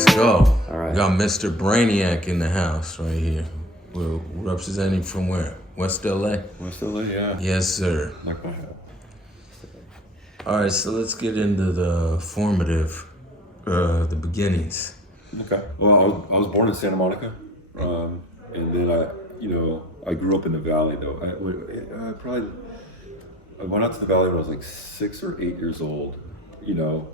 let's go. All right. We got Mr. Brainiac in the house right here. We're representing from where? West LA? West LA, yeah. Yes, sir. Knock my hat. All right, so let's get into the formative, the beginnings. Okay. Well, I was born in Santa Monica, and then I grew up in the Valley though. I went out to the Valley when I was like 6 or 8 years old,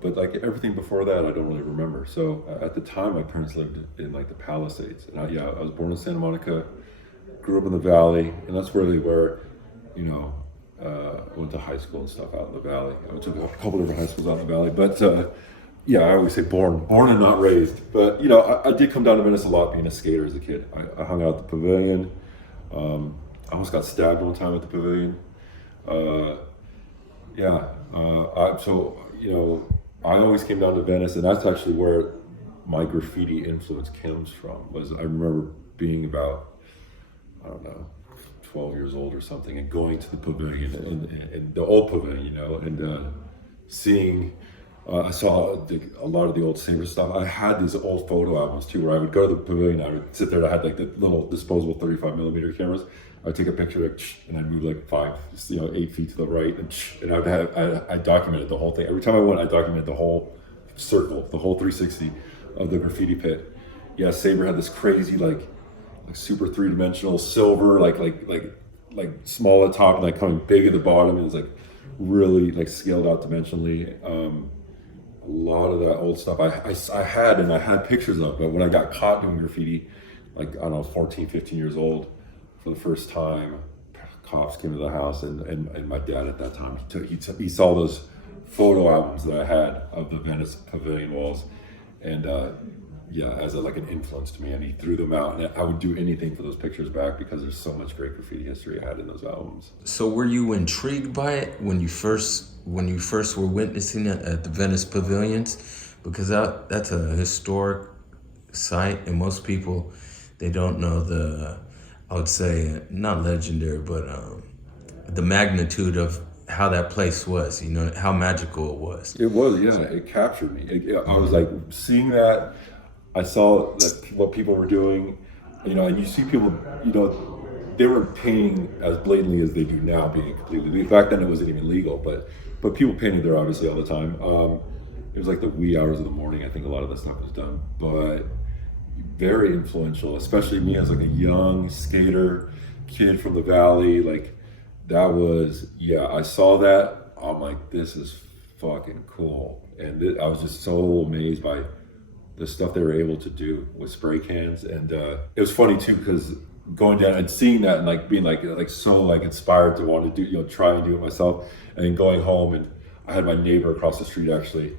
but like everything before that I don't really remember. So at the time my parents lived in like the Palisades, and I was born in Santa Monica, grew up in the Valley, and that's really where, I went to high school and stuff out in the Valley. I went to a couple different high schools out in the Valley, but I always say born and not raised. But I did come down to Venice a lot being a skater as a kid. I hung out at the Pavilion. I almost got stabbed one time at the Pavilion. I always came down to Venice, and that's actually where my graffiti influence comes from. I remember being about, I don't know, 12 years old or something, and going to the Pavilion, and the old Pavilion, and seeing. I saw a lot of the old Saber stuff. I had these old photo albums too, where I would go to the Pavilion. I would sit there. I had like the little disposable 35 millimeter cameras. I'd take a picture, and I'd move like 8 feet to the right, and I documented the whole thing. Every time I went, I documented the whole circle, the whole 360 of the graffiti pit. Yeah, Saber had this crazy like super 3-dimensional silver, like small at the top, and like coming big at the bottom. It was like really like scaled out dimensionally. A lot of that old stuff I had pictures of, but when I got caught doing graffiti, like, I don't know, 14, 15 years old, for the first time, cops came to the house, and my dad at that time, he saw those photo albums that I had of the Venice Pavilion walls, and as like an influence to me, and he threw them out, and I would do anything for those pictures back because there's so much great graffiti history I had in those albums. So were you intrigued by it when you first were witnessing it at the Venice Pavilions? Because that's a historic site, and most people, they don't know I would say, not legendary, but the magnitude of how that place was, how magical it was. It was, yeah, it captured me. I was like, seeing that, I saw that what people were doing, and you see people, they weren't painting as blatantly as they do now, being completely, back then it wasn't even legal, but people painted there obviously all the time. It was like the wee hours of the morning, I think a lot of that stuff was done, but very influential, especially me as like a young skater kid from the Valley. Like, that was, I saw that, I'm like, this is fucking cool. And I was just so amazed by the stuff they were able to do with spray cans. And it was funny too, because going down and seeing that and like being like so like inspired to want to do, try and do it myself. And then going home, and I had my neighbor across the street actually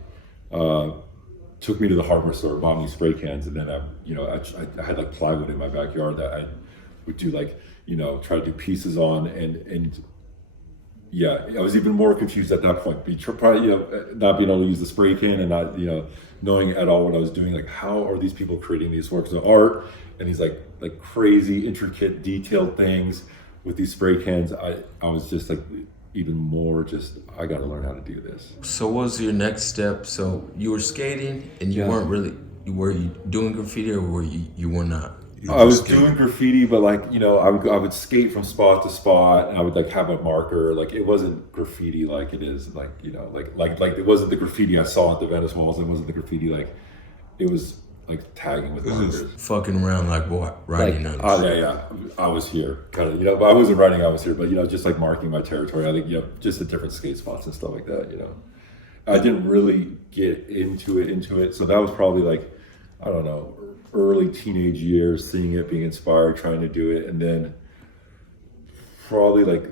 took me to the hardware store, bought me spray cans, and then I had like plywood in my backyard that I would do like, try to do pieces on, and I was even more confused at that point. Probably, not being able to use the spray can and not, knowing at all what I was doing. Like, how are these people creating these works of art and these like crazy, intricate, detailed things with these spray cans? I was just like, even more I got to learn how to do this. So what was your next step? So you were skating, and you weren't really, were you doing graffiti, or were you were not? I was doing graffiti, but like, I would skate from spot to spot, and I would like have a marker. Like, it wasn't graffiti like it is, like, like it wasn't the graffiti I saw at the Venice walls. It wasn't the graffiti like, it was like tagging with markers. Fucking around like what? Writing on I was here, kind of, but I wasn't writing, I was here, but, just like marking my territory. I think, just the different skate spots and stuff like that, I didn't really get into it. So that was probably like, I don't know, early teenage years, seeing it, being inspired, trying to do it. And then probably like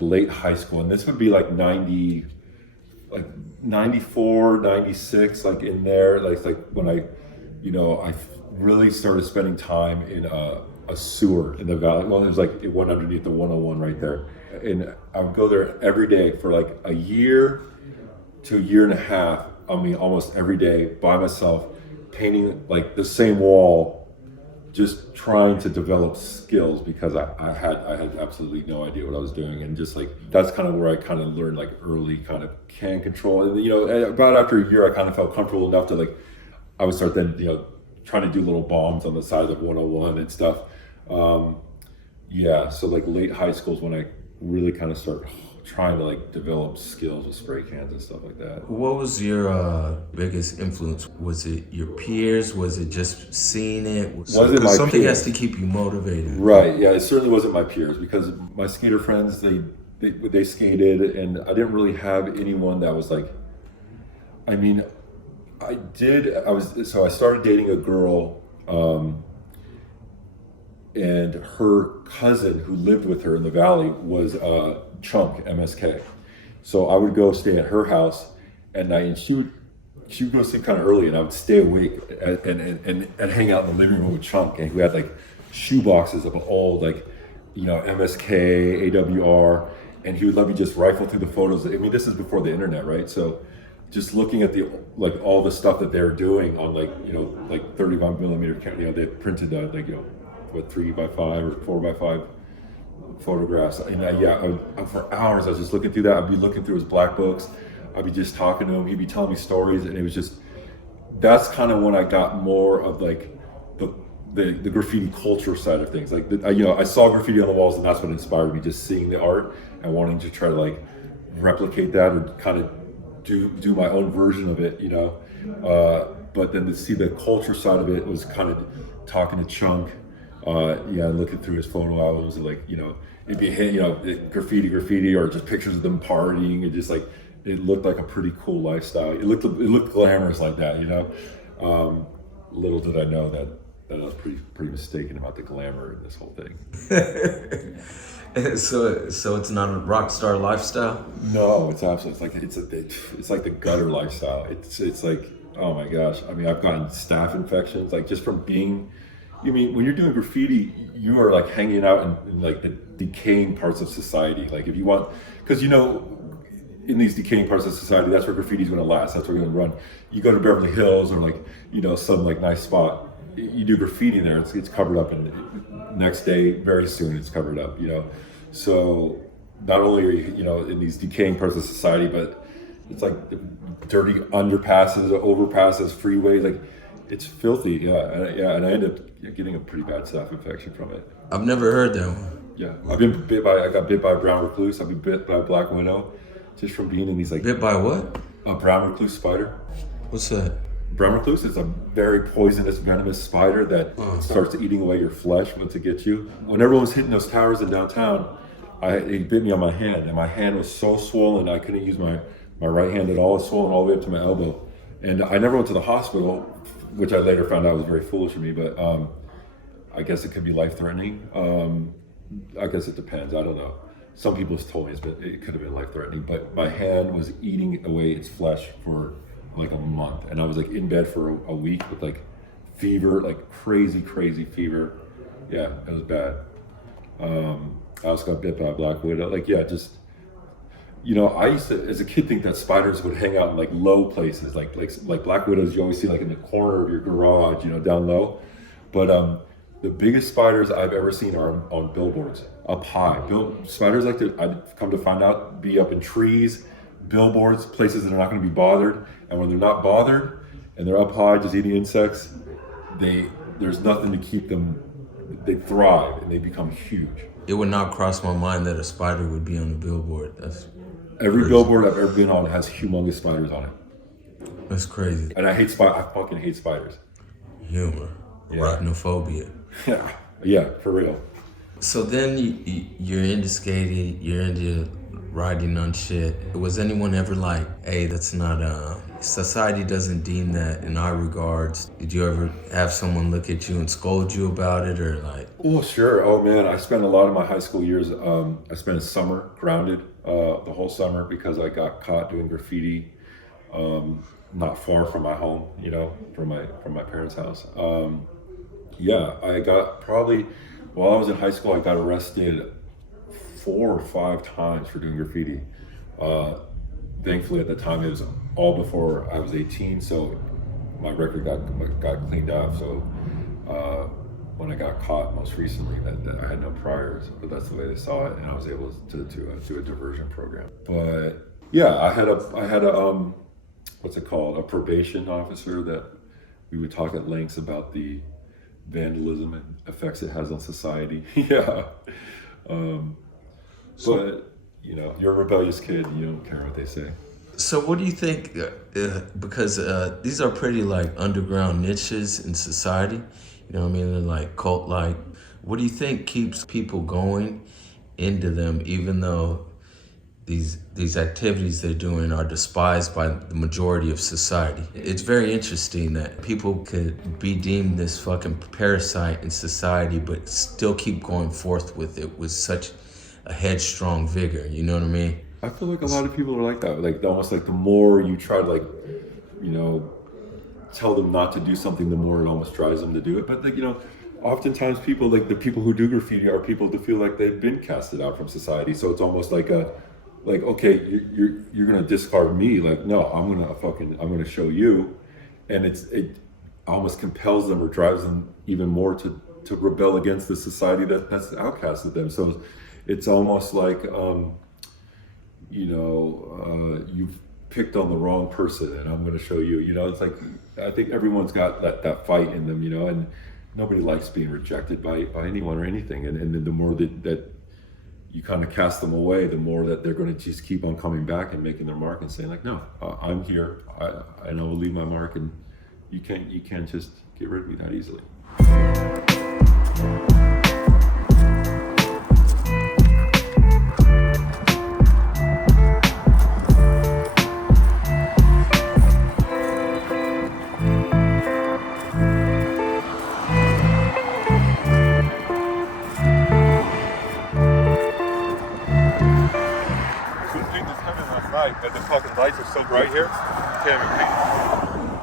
late high school. And this would be like 94, 96, like in there, like when I really started spending time in a sewer in the Valley. Well, there's like one underneath the 101 right there. And I would go there every day for like a year to a year and a half. I mean, almost every day by myself, painting like the same wall, just trying to develop skills, because I had absolutely no idea what I was doing. And just like, that's kind of where I kind of learned like early kind of can control. And about after a year, I kind of felt comfortable enough to like, I would start then, trying to do little bombs on the side of 101 and stuff. Yeah, so like late high school is when I really kind of start trying to like develop skills with spray cans and stuff like that. What was your biggest influence? Was it your peers? Was it just seeing it? Wasn't my something peers. has to keep you motivated. Right. Yeah, it certainly wasn't my peers because my skater friends they skated, and I didn't really have anyone that was like. I mean, I started dating a girl, and her cousin who lived with her in the valley was Chunk MSK. So I would go stay at her house at night, and she would go sleep kind of early, and I would stay awake and hang out in the living room with Chunk, and we had like shoe boxes of old MSK, AWR, and he would let me just rifle through the photos. I mean, this is before the internet, right? So just looking at all the stuff that they're doing on 35 millimeter camera, they printed 3x5 or 4x5 photographs. And for hours I was just looking through that. I'd be looking through his black books. I'd be just talking to him. He'd be telling me stories, and it was just, that's kind of when I got more of like the graffiti culture side of things. Like I saw graffiti on the walls, and that's what inspired me. Just seeing the art and wanting to try to like replicate that or kind of do my own version of it, but then to see the culture side of it was kind of talking to Chunk, looking through his photo albums, and it'd be graffiti or just pictures of them partying, and just like it looked like a pretty cool lifestyle. It looked glamorous like that, Little did I know that I was pretty mistaken about the glamour in this whole thing. So it's not a rock star lifestyle? No, it's absolutely it's like the gutter lifestyle. It's like, oh my gosh. I mean, I've gotten staph infections like just from being. I mean, when you're doing graffiti, you are like hanging out in like the decaying parts of society. Like if you want, because in these decaying parts of society, that's where graffiti is going to last. That's where you're going to run. You go to Beverly Hills or some like nice spot. You do graffiti there, it's covered up, and next day, very soon, it's covered up, So not only are you, in these decaying parts of society, but it's like dirty underpasses, overpasses, freeways, like it's filthy, and I ended up getting a pretty bad staph infection from it. I've never heard that one. Yeah, I got bit by a brown recluse, I've been bit by a black widow, just from being in these like. Bit by what? A brown recluse spider. What's that? Brown recluse is a very poisonous, venomous spider that starts eating away your flesh once it gets you. When everyone was hitting those towers in downtown, it bit me on my hand, and my hand was so swollen I couldn't use my right hand at all. It was swollen all the way up to my elbow. And I never went to the hospital, which I later found out was very foolish of me, but I guess it could be life-threatening. I guess it depends, I don't know. Some people have told me it could have been life-threatening, but my hand was eating away its flesh for like a month, and I was like in bed for a week with like fever, like crazy fever. Yeah, it was bad. I also got bit by a black widow. I used to, as a kid, think that spiders would hang out in like low places, like black widows you always see like in the corner of your garage, down low. But the biggest spiders I've ever seen are on billboards, up high. Spiders like to, I've come to find out, be up in trees, billboards, places that are not going to be bothered. And when they're not bothered and they're up high just eating insects, there's nothing to keep them. They thrive and they become huge. It would not cross my mind that a spider would be on the billboard. That's every crazy. Billboard I've ever been on has humongous spiders on it. That's crazy. And I fucking hate spiders. Humor. Yeah. Arachnophobia. Yeah, for real. So then you're into skating, you're into riding on shit. Was anyone ever like, hey, that's not, society doesn't deem that in our regards? Did you ever have someone look at you and scold you about it, or like? Oh, sure. Oh man, I spent a lot of my high school years, I spent a summer grounded, the whole summer, because I got caught doing graffiti, not far from my home, from my parents' house. I got probably, while I was in high school, I got arrested 4 or 5 times for doing graffiti. Thankfully, at the time, it was all before I was 18, so my record got cleaned up. So when I got caught most recently, that I had no priors, but that's the way they saw it, and I was able to do a diversion program. But yeah, I had a what's it called? A probation officer that we would talk at lengths about the vandalism and effects it has on society. Yeah. But, you know, you're a rebellious kid. You don't care what they say. So what do you think, because these are pretty like underground niches in society, you know what I mean, they're like cult-like. What do you think keeps people going into them even though these activities they're doing are despised by the majority of society? It's very interesting that people could be deemed this fucking parasite in society but still keep going forth with it with such a headstrong vigor, you know what I mean? I feel like a lot of people are like that. Like almost like the more you try to like, you know, tell them not to do something, the more it almost drives them to do it. But like, you know, oftentimes people like the people who do graffiti are people who feel like they've been casted out from society. So it's almost like okay, you're gonna discard me. Like, no, I'm gonna show you, and it almost compels them or drives them even more to rebel against the society that's outcasted them. So it's almost like. You know, you've picked on the wrong person and I'm going to show you, you know, it's like, I think everyone's got that fight in them, you know, and nobody likes being rejected by anyone or anything. And then the more that you kind of cast them away, the more that they're going to just keep on coming back and making their mark and saying like, no, I'm here. I will leave my mark, and you can't just get rid of me that easily. But the fucking lights are so bright here, you can't even paint.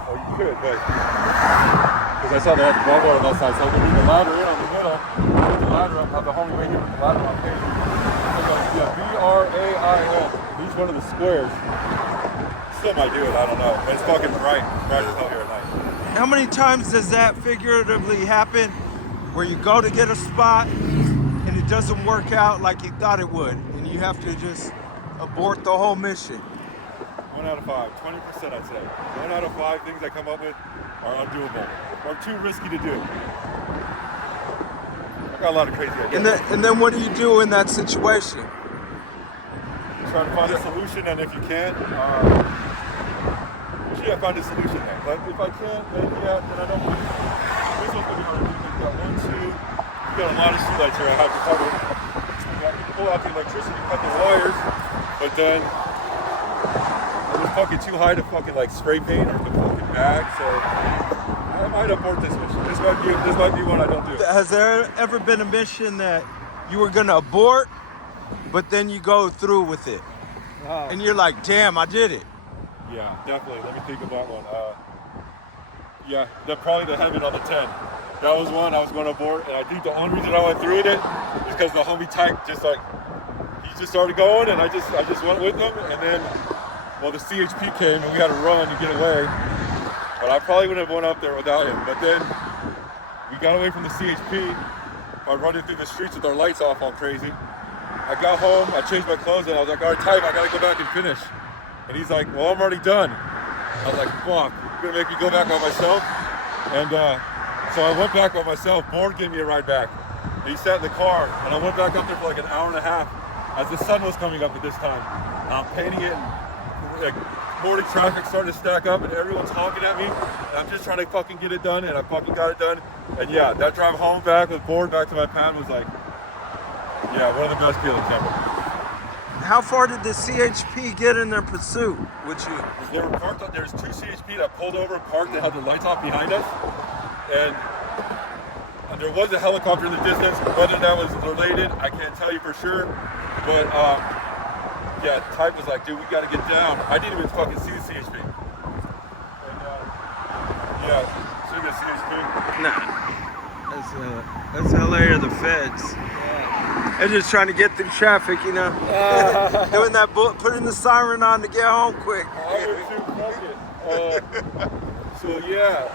Oh, you could, but because I saw they had the billboard on that side, so I could leave the ladder in on the middle, put the ladder up, have the homie right here with the ladder on painting. Yeah, B-R-A-I-N. Each one of the squares. Still might do it, I don't know. But it's fucking bright as hell here at night. How many times does that figuratively happen, where you go to get a spot and it doesn't work out like you thought it would, and you have to just abort the whole mission? 1 out of 5, 20% I'd say. 1 out of 5 things I come up with are undoable or too risky to do. I got a lot of crazy ideas. And then what do you do in that situation? Try to find a solution, and if you can't, usually I find a solution there. But if I can't, then I don't. This one's gonna be hard to do. You got 1, 2. You got a lot of streetlights here I have to cover. You pull out the electricity, cut the wires. But then it was fucking too high to fucking like spray paint or the fucking bag, so I might abort this mission. This might be one I don't do. Has there ever been a mission that you were gonna abort, but then you go through with it, and you're like, damn, I did it? Yeah, definitely. Let me think about one. Yeah, probably the Heaven on the 10. That was one I was going to abort, and I think the only reason I went through with it is because the homie type just started going, and I just went with them, and then, well, the CHP came, and we had to run to get away, but I probably wouldn't have went up there without him. But then we got away from the CHP by running through the streets with our lights off all crazy. I got home, I changed my clothes, and I was like, all right, type, I gotta go back and finish. And he's like, well, I'm already done. I was like, fuck, you're gonna make me go back by myself? And so I went back by myself. Board gave me a ride back. And he sat in the car, and I went back up there for like an hour and a half as the sun was coming up at this time. I'm painting it, and like, morning traffic started to stack up, and everyone's honking at me. And I'm just trying to fucking get it done, and I fucking got it done. And yeah, that drive home back with Board back to my pad was like, yeah, one of the best feelings ever. How far did the CHP get in their pursuit with you? They were parked on, there's 2 CHP that pulled over and parked. They had the lights off behind us. And there was a helicopter in the distance. Whether that was related, I can't tell you for sure. But yeah, type was like, dude, we gotta get down. I didn't even fucking see the CHP. And yeah, see the CHP? Nah, that's LA or the feds. They're just trying to get through traffic, you know. Doing that, putting the siren on to get home quick. So yeah,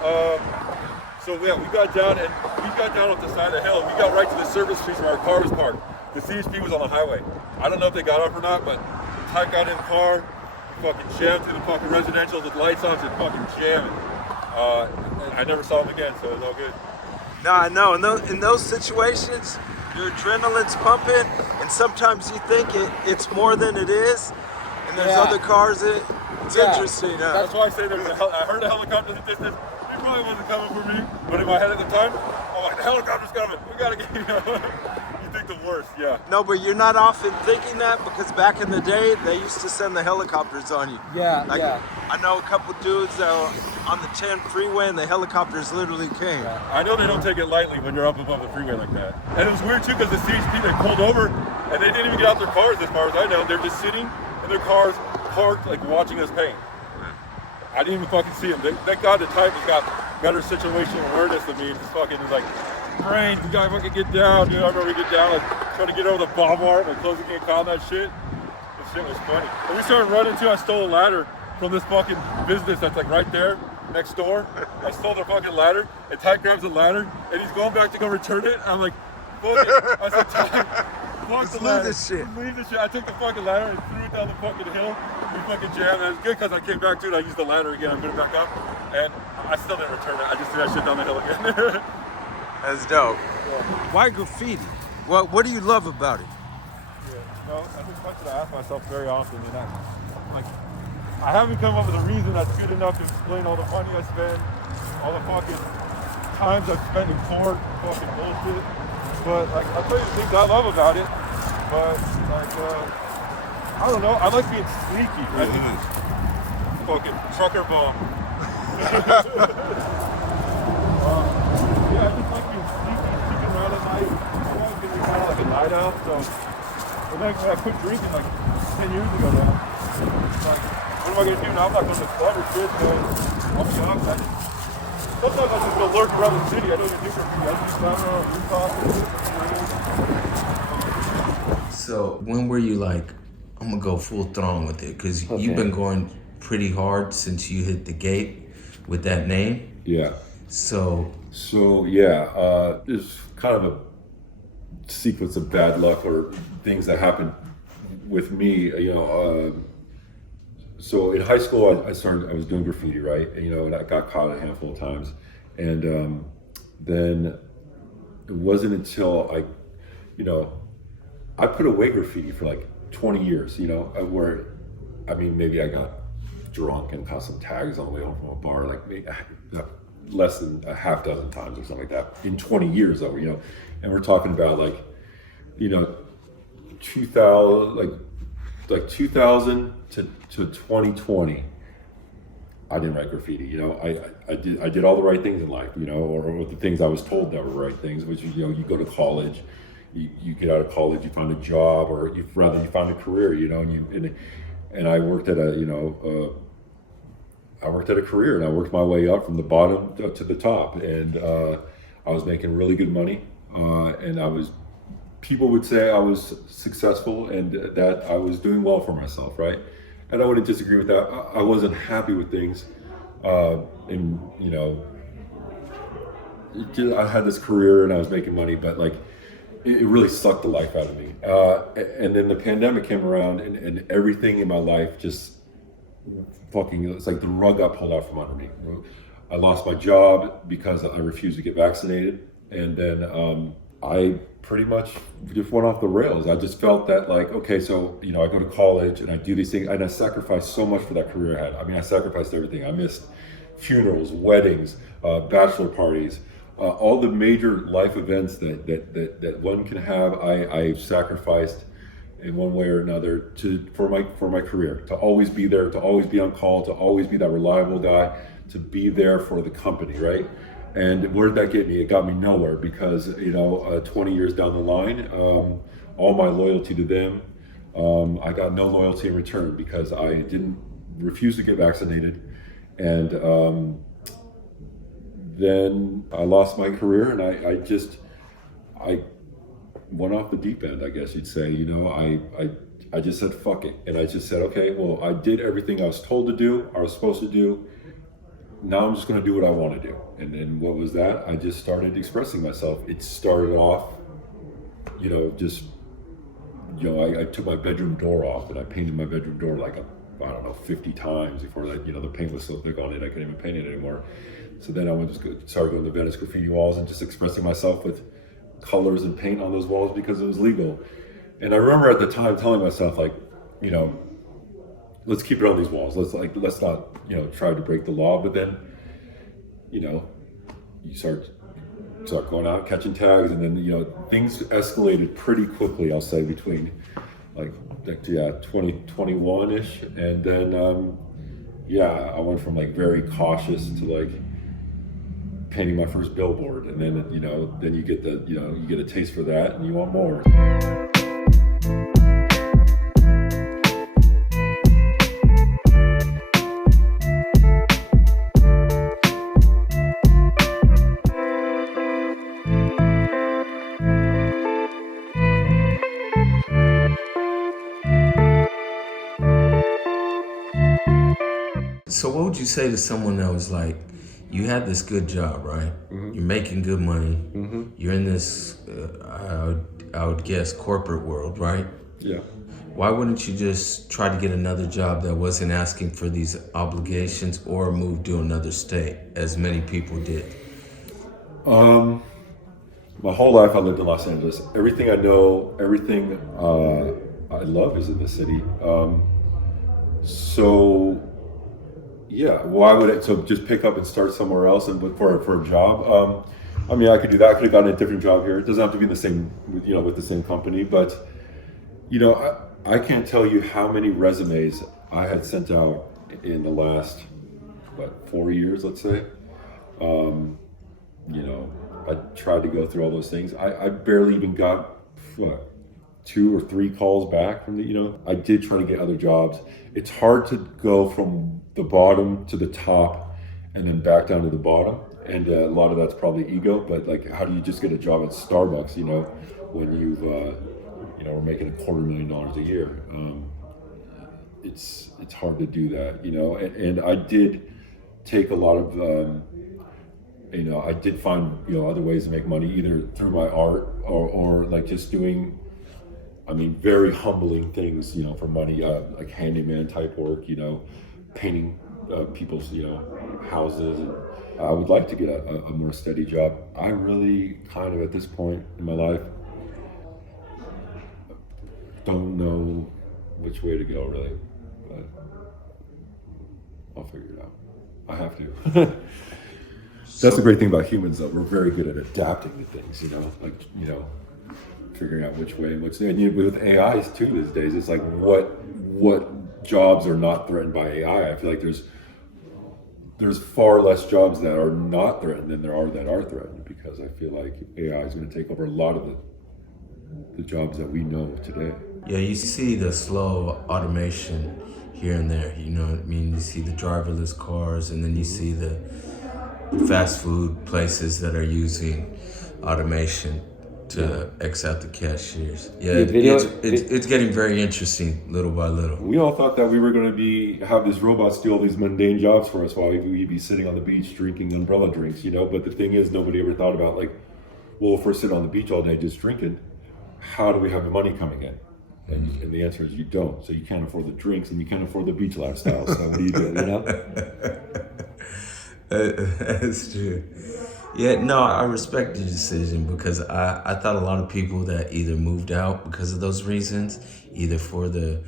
we got down off the side of the hill. We got right to the service streets where our car was parked. The CHP was on the highway. I don't know if they got off or not, but Ty got in the car, fucking jammed through the fucking residential, the lights on, just fucking jamming. And I never saw him again, so it was all good. No, I know. In those situations, your adrenaline's pumping, and sometimes you think it's more than it is, and there's other cars. It's interesting. That's why I say I heard a helicopter in the distance. He probably wasn't coming for me, but in my head at the time, I'm like, the helicopter's coming. We gotta get You think the worst, yeah. No, but you're not often thinking that, because back in the day, they used to send the helicopters on you. Yeah, Like, yeah. I know a couple dudes that were on the 10 freeway, and the helicopters literally came. Yeah. I know they don't take it lightly when you're up above the freeway like that. And it was weird too, because the CHP, they pulled over, and they didn't even get out their cars as far as I know. They're just sitting in their cars, parked, like watching us paint. I didn't even fucking see them. Thank God the type has got better situational awareness than me. Just fucking was like, brains, we gotta fucking get down, dude. I remember we get down, like trying to get over the bomb art, like closing in call that shit. That shit was funny. And we started running too. I stole a ladder from this fucking business that's like right there next door. I stole their fucking ladder, and Ty grabs the ladder, and he's going back to go return it. I'm like, fuck it. I said, Ty, fuck the ladder. Leave this shit. Leave this shit. I took the fucking ladder and threw it down the fucking hill. We fucking jammed. And it was good because I came back to it. I used the ladder again. I put it back up, and I still didn't return it. I just threw that shit down the hill again. That's dope. Why graffiti? What do you love about it? No, I think that's what I ask myself very often, and I haven't come up with a reason that's good enough to explain all the money I spend, all the fucking times I've spent in court, fucking bullshit. But like, I'll tell you the things I love about it. But like, I don't know. I like being sneaky. I think it's fucking trucker bomb. Yeah, I just like being sneaky, sneaking around at night. I'm always gonna be kind of like a night owl, so. And then when I quit drinking like 10 years ago now, it's like, what am I gonna do now? I'm not going to club or shit, so I'll be honest. Sometimes I just go lurk around the city. I don't even do graffiti. I just stand around rooftops. So when were you like, I'm gonna go full throttle with it? Because you've been going pretty hard since you hit the gate with that name. Yeah. So yeah, there's kind of a sequence of bad luck or things that happened with me, so in high school I was doing graffiti, right? And I got caught a handful of times, and then it wasn't until I put away graffiti for like 20 years, where maybe I got drunk and caught some tags on the way home from a bar, like maybe less than a half dozen times or something like that in 20 years though, and we're talking about like 2000 to 2020. I didn't write graffiti, I did all the right things in life, or the things I was told that were right things, which you go to college, you get out of college, you find a job, or you find a career, and I worked at a career, and I worked my way up from the bottom to the top, and I was making really good money, and people would say I was successful and that I was doing well for myself, right? And I wouldn't disagree with that. I wasn't happy with things, and I had this career and I was making money, but like it really sucked the life out of me. And then the pandemic came around, and everything in my life just it's like the rug got pulled out from under me. I lost my job because I refused to get vaccinated, and then I pretty much just went off the rails. I just felt that like, okay, so I go to college and I do these things, and I sacrificed so much for that career I had. I sacrificed everything. I missed funerals, weddings, bachelor parties, all the major life events that one can have. I sacrificed in one way or another for my career, to always be there, to always be on call, to always be that reliable guy, to be there for the company, right? And where did that get me? It got me nowhere, because 20 years down the line, all my loyalty to them, I got no loyalty in return, because I didn't refuse to get vaccinated, and then I lost my career, and I went off the deep end, I guess you'd say. I just said fuck it, and I just said, okay, well, I did everything I was told to do, I was supposed to do. Now I'm just going to do what I want to do. And then what was that? I just started expressing myself. It started off, I took my bedroom door off, and I painted my bedroom door like a I don't know, 50 times before that, the paint was so thick on it, I couldn't even paint it anymore. So then I started going to Venice graffiti walls and just expressing myself with colors and paint on those walls because it was legal. And I remember at the time telling myself, like, let's keep it on these walls. Let's not, try to break the law. But then, you start going out catching tags, and then things escalated pretty quickly. I'll say between 2021 ish, and then I went from very cautious to painting my first billboard, and then then you get you get a taste for that, and you want more. So what would you say to someone that was like, you had this good job, right? Mm-hmm. You're making good money. Mm-hmm. You're in this, I would guess, corporate world, right? Yeah. Why wouldn't you just try to get another job that wasn't asking for these obligations, or move to another state, as many people did? My whole life I lived in Los Angeles. Everything I know, everything I love is in the city. Why would I just pick up and start somewhere else and look for a job? I could do that. I could have gotten a different job here. It doesn't have to be in the same, with the same company. But, I can't tell you how many resumes I had sent out in the last, 4 years, let's say. I tried to go through all those things. I barely even got, 2 or 3 calls back from I did try to get other jobs. It's hard to go from the bottom to the top and then back down to the bottom. And a lot of that's probably ego, but how do you just get a job at Starbucks, when you've, we're making $250,000 a year. It's hard to do that, and I did take a lot of, I did find, other ways to make money, either through my art or just doing, very humbling things, for money, like handyman type work, painting people's, houses. And I would like to get a more steady job. I really kind of, at this point in my life, don't know which way to go, really, but I'll figure it out. I have to. That's the great thing about humans, though. We're very good at adapting to things, figuring out which way and what's new. And with AIs too these days, it's like what jobs are not threatened by AI. I feel like there's far less jobs that are not threatened than there are that are threatened, because I feel like AI is going to take over a lot of the jobs that we know today. Yeah, you see the slow automation here and there, You see the driverless cars, and then you see the fast food places that are using automation to X out the cashiers. Yeah, it's getting very interesting little by little. We all thought that we were going to have this robots do all these mundane jobs for us while we'd be sitting on the beach drinking umbrella drinks, But the thing is, nobody ever thought about if we're sitting on the beach all day just drinking, how do we have the money coming in? And the answer is you don't. So you can't afford the drinks and you can't afford the beach lifestyle. So what do you do? That's true. Yeah, no, I respect your decision, because I thought a lot of people that either moved out because of those reasons, either for the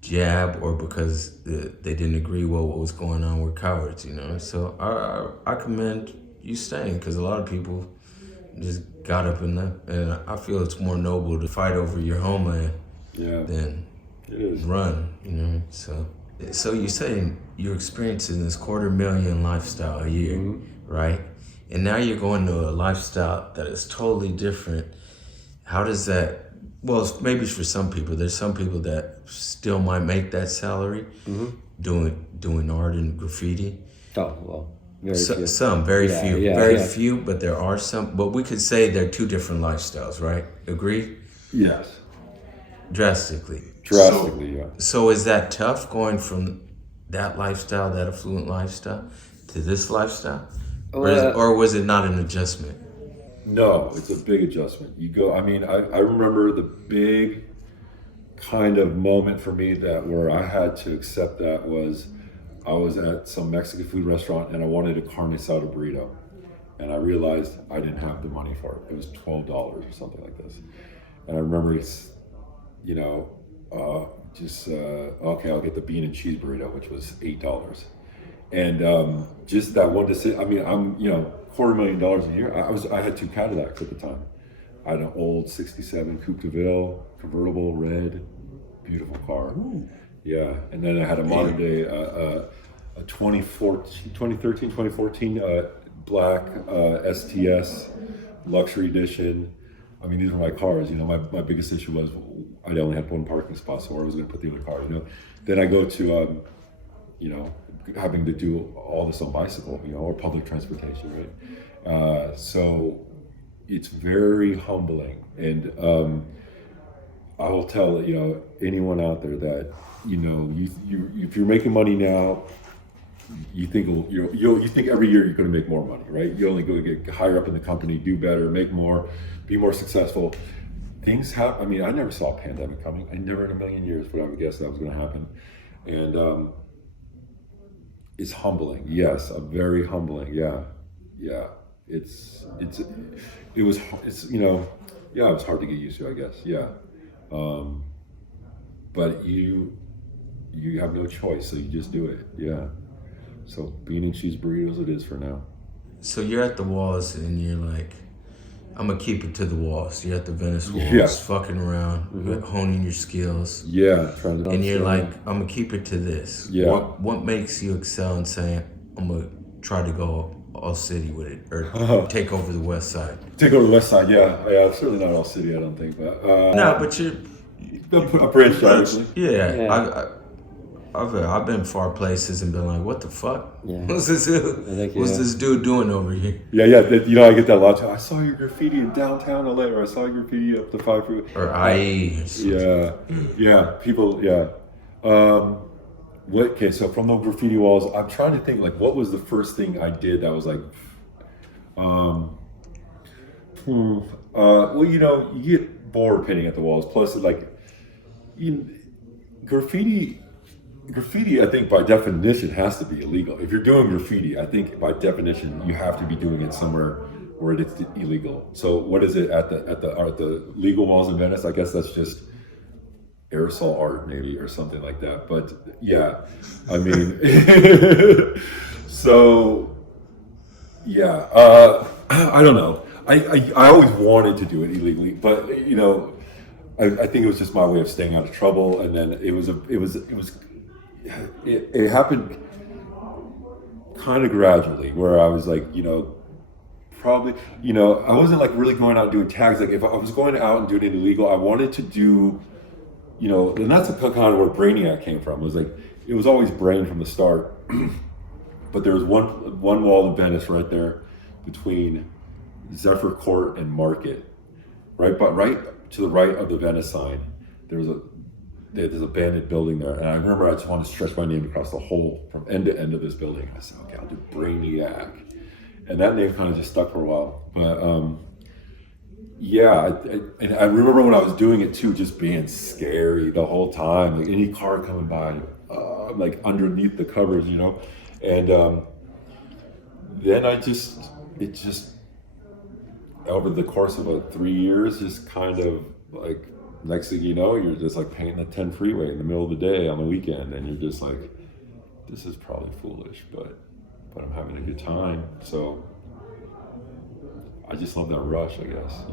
jab or because they didn't agree with what was going on, were cowards, So I commend you staying, because a lot of people just got up and left. And I feel it's more noble to fight over your homeland than run, So you're saying you're experiencing this $250,000 lifestyle a year, right? And now you're going to a lifestyle that is totally different. How does that, maybe for some people, there's some people that still might make that salary doing art and graffiti. Oh, well, very few. Some, very few, but there are some. But we could say they're two different lifestyles, right? Agreed? Yes. Drastically, yeah. So is that tough, going from that lifestyle, that affluent lifestyle, to this lifestyle? Or was it not an adjustment? No, it's a big adjustment. You go, I remember the big kind of moment for me that where I had to accept that was I was at some Mexican food restaurant and I wanted a carne asada burrito, and I realized I didn't have the money for it. It was $12 or something like this, and I remember it's, you know, okay, I'll get the bean and cheese burrito, which was $8, and just that one decision. I mean, I'm, you know, $250,000 a year. I had 2 Cadillacs at the time. I had an old '67 Coupe de Ville, convertible, red, beautiful car. Ooh. Yeah, and then I had a modern day, a 2013, 2014 black STS luxury edition. I mean, these were my cars. You know, my biggest issue was I only had one parking spot, so where I was going to put the other car. You know, then I go to, you know, having to do all this on bicycle, you know, or public transportation, right? So it's very humbling, and I will tell, you know, anyone out there that, you know, you if you're making money now, you think you think every year you're going to make more money, right? You only go get higher up in the company, do better, make more, be more successful. Things happen. I mean, I never saw a pandemic coming. I never in a million years would I have guessed that was going to happen, and it's humbling. Yes, very humbling. Yeah. It's you know, yeah, it was hard to get used to, I guess. Yeah, but you have no choice, so you just do it. Yeah. So bean and cheese burritos it is for now. So you're at the walls and you're like, I'm gonna keep it to the walls. You're at the Venice walls, Yeah. fucking around, honing your skills. Yeah. Trying to. And you're like, I'm gonna keep it to this. Yeah. What makes you excel in saying, I'm gonna try to go all city with it, or take over the West Side? Take over the West Side, yeah. Certainly not all city, I don't think, but No, but you're a branch out. yeah. I've been far places and been like, what the fuck? Yeah. What's this dude doing over here? Yeah, you know, I get that a lot too. I saw your graffiti in downtown LA, or I saw your graffiti up the 5 freeway. Or IE. Yeah, people, yeah. Okay, so from the graffiti walls, I'm trying to think, like, what was the first thing I did that was like, well, you know, you get bored painting at the walls. Plus, like, graffiti, I think by definition has to be illegal. If you're doing graffiti, I think by definition you have to be doing it somewhere where it's illegal. So what is it at the legal walls in Venice? I guess that's just aerosol art maybe, or something like that. But yeah, I mean, so yeah, I don't know. I always wanted to do it illegally, but you know, I think it was just my way of staying out of trouble. And then it happened kind of gradually, where I was like, you know, probably, you know, I wasn't like really going out and doing tags. Like if I was going out and doing it illegal, I wanted to do, you know, and that's kind of where Brainiac came from. It was like, it was always Brain from the start. But there was one wall in Venice right there between Zephyr Court and Market, right to the right of the Venice sign. There's an abandoned building there, and I remember I just wanted to stretch my name across the whole, from end to end of this building. I said, okay, I'll do Brainiac, and that name kind of just stuck for a while. But yeah, and I remember when I was doing it too, just being scary the whole time. Like any car coming by, like underneath the covers, you know. And then it just over the course of 3 years, just kind of like, next thing you know, you're just like painting the 10 freeway in the middle of the day on the weekend, and you're just like, this is probably foolish, but I'm having a good time. So I just love that rush, I guess.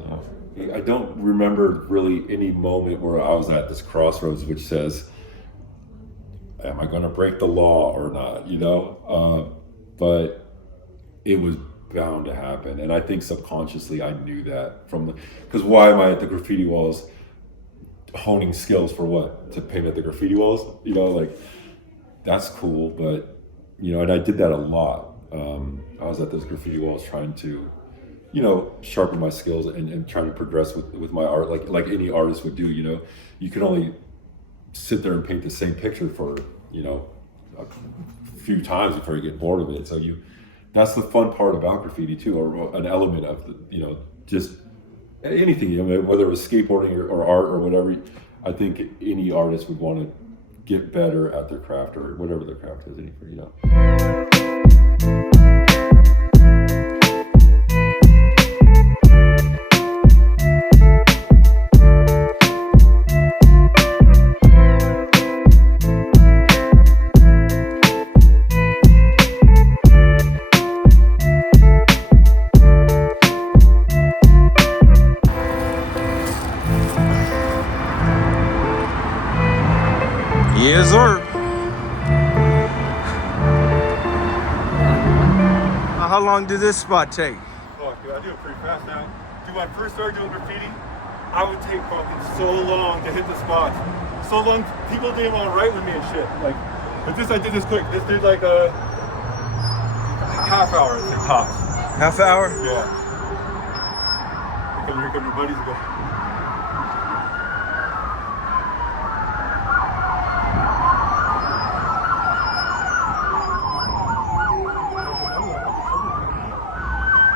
You know, I don't remember really any moment where I was at this crossroads which says, am I going to break the law or not? You know, but it was bound to happen, and I think subconsciously I knew that because why am I at the graffiti walls? Honing skills for what? To paint at the graffiti walls? You know, like, that's cool, but, you know, and I did that a lot. I was at those graffiti walls trying to, you know, sharpen my skills and trying to progress with my art, like any artist would do. You know, you can only sit there and paint the same picture for, you know, a few times before you get bored of it. So that's the fun part about graffiti too, or an element of the, you know, just anything, you know, whether it was skateboarding or art or whatever. I think any artist would want to get better at their craft or whatever their craft is, you know. Yes, sir. How long did this spot take? Fuck, dude, I do it pretty fast now. Dude, when I first started doing graffiti, I would take fucking so long to hit the spots. So long, people didn't want to write with me and shit. Like, but this, I did this quick. This did like a half hour at the tops. Half hour? Yeah. Here come your buddies go.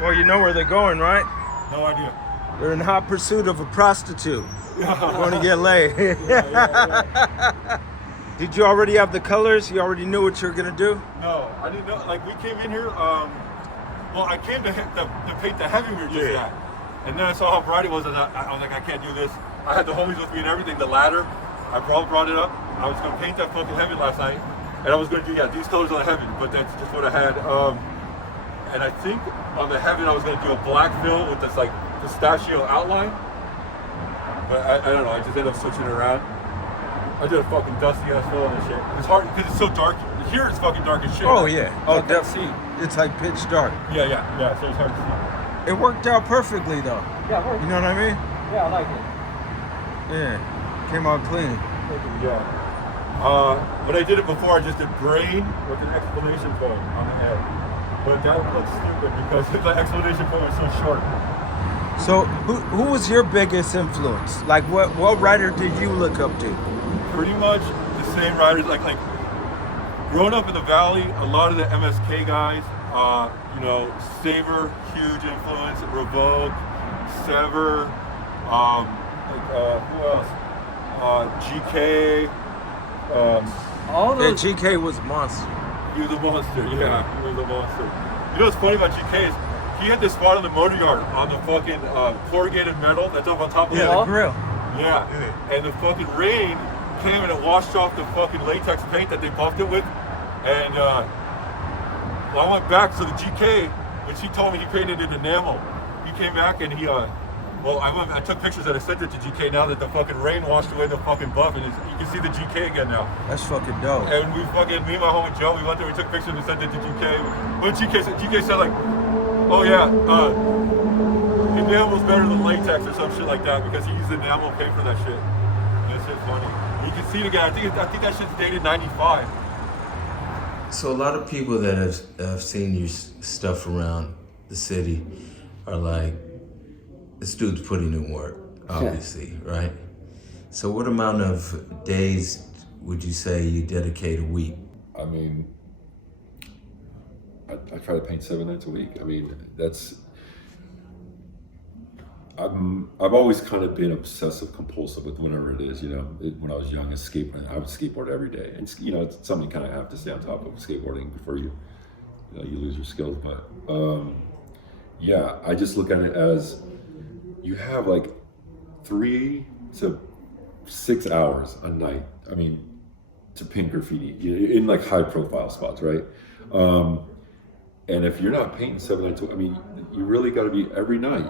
Well, you know where they're going, right? No idea. They're in hot pursuit of a prostitute. Yeah. Going to get laid. Yeah. Did you already have the colors? You already knew what you were gonna do? No, I didn't know. Like, we came in here. Well, I came to paint the heavy we were just at, and then I saw how bright it was, and I was like, I can't do this. I had the homies with me and everything. The ladder, I brought it up. I was gonna paint that fucking heavy last night, and I was gonna do these colors on the heavy, but that's just what I had. And I think on the heaven I was gonna do a black fill with this like pistachio outline, but I don't know. I just ended up switching it around. I did a fucking dusty ass fill on this shit. It's hard because it's so dark. Here it's fucking dark as shit. Oh yeah. Oh, definitely. It's like pitch dark. Yeah. So it's hard to see. It worked out perfectly though. Yeah, it works. You know what I mean? Yeah, I like it. Yeah. Came out clean. Yeah. When I did it before, I just did brain with an exclamation point on the head. But that looks stupid because the explanation point was so short. So who was your biggest influence? Like what writer did you look up to? Pretty much the same writers. Like growing up in the Valley, a lot of the MSK guys, you know, Saber, huge influence, Revoke, Sever, who else? GK. All Oh, Yeah, those. GK was a monster. He was a monster, yeah, he was a monster. You know what's funny about GK is he had this spot on the motor yard on the fucking corrugated metal that's up on top of Yeah, the the grill. Yeah, and the fucking rain came and it washed off the fucking latex paint that they buffed it with. And well, I went back to the GK, when she told me he painted it enamel. He came back and he, well, I took pictures and I sent it to GK now that the fucking rain washed away the fucking buff and you can see the GK again now. That's fucking dope. And we fucking, me and my homie Joe, we went there, we took pictures and sent it to GK. But GK said like, oh yeah, enamel's better than latex or some shit like that because he used enamel paint for that shit. That shit's funny. You can see it again. I think that shit's dated 95. So a lot of people that have seen your stuff around the city are like, this dude's putting in work, obviously, right? So what amount of days would you say you dedicate a week? I mean, I try to paint 7 nights a week. I mean, I've always kind of been obsessive compulsive with whatever it is, you know. When I was young, I would skateboard every day. And, you know, it's something you kind of have to stay on top of skateboarding before you lose your skills. But, yeah, I just look at it as you have like 3 to 6 hours a night, I mean, to paint graffiti in like high profile spots, right? And if you're not painting 7 nights, I mean, you really got to be every night.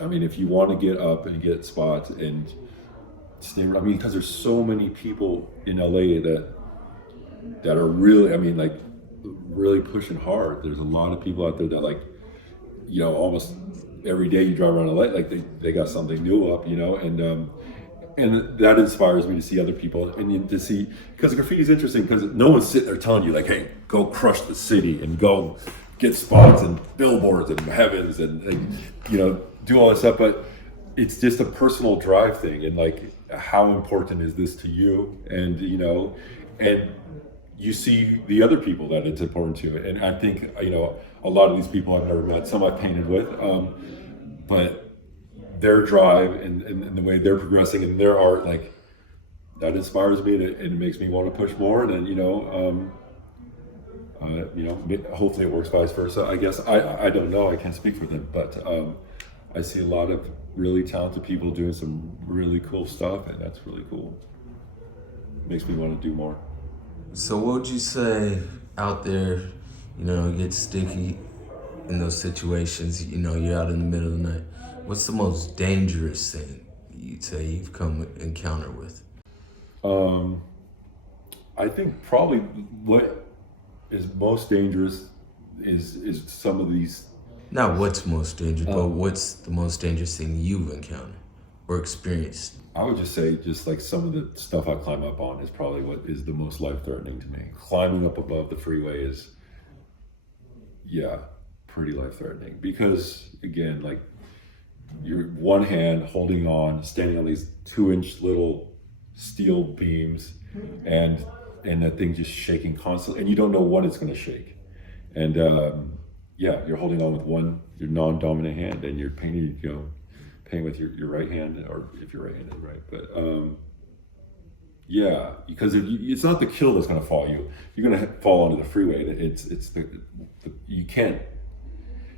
I mean, if you want to get up and get spots and stay, I mean, because there's so many people in LA that are really, I mean, like really pushing hard. There's a lot of people out there that like, you know, almost every day you drive around LA, like they got something new up, you know, and that inspires me to see other people and to see, because graffiti is interesting because no one's sitting there telling you like, hey, go crush the city and go get spots and billboards and heavens and you know, do all this stuff, but it's just a personal drive thing and like how important is this to you, and you know, and you see the other people that it's important to, and I think, you know, a lot of these people I've never met, some I've painted with, but their drive and the way they're progressing and their art, like that inspires me and it makes me want to push more. And then hopefully it works vice versa. I guess I don't know. I can't speak for them, but I see a lot of really talented people doing some really cool stuff, and that's really cool. Makes me want to do more. So what would you say out there, it gets sticky in those situations, you're out in the middle of the night. What's the most dangerous thing you'd say you've come encounter with? I think probably what is most dangerous is some of these. Not what's most dangerous, but what's the most dangerous thing you've encountered or experienced? I would just say just like some of the stuff I climb up on is probably what is the most life-threatening to me. Climbing up above the freeway is, pretty life-threatening because again, like you're one hand holding on, standing on these 2-inch little steel beams and that thing just shaking constantly and you don't know what it's going to shake. And you're holding on with your non-dominant hand and you're painting with your right hand, or if you're right-handed, right? But because it's not the kill that's going to fall you. You're going to fall onto the freeway.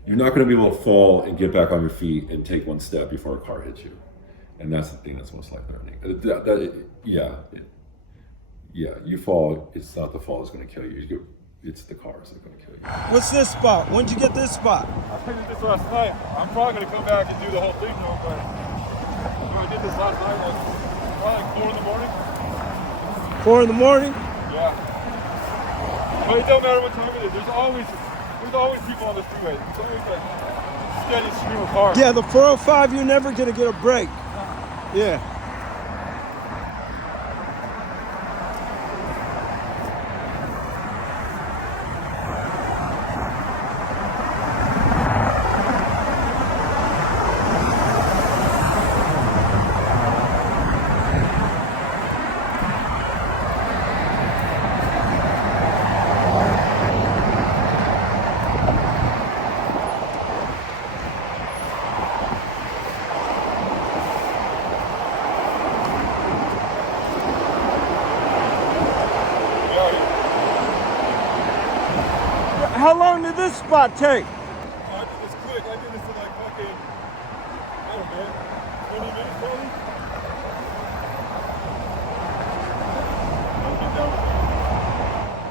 You're not going to be able to fall and get back on your feet and take one step before a car hits you, and that's the thing that's most life-threatening. You fall. It's not the fall that's going to kill you. It's the cars that are going to kill you. What's this spot? When'd you get this spot? I did this last night. I'm probably going to come back and do the whole thing though, but I did this last night, probably like 4 in the morning. 4 in the morning? Yeah. But it don't matter what time it is. There's always people on the freeway. It's always like steady stream of cars. Yeah, the 405, you're never going to get a break. Yeah. How long did this spot take? I did this quick. I did this in like fucking, I don't know, 20 minutes probably.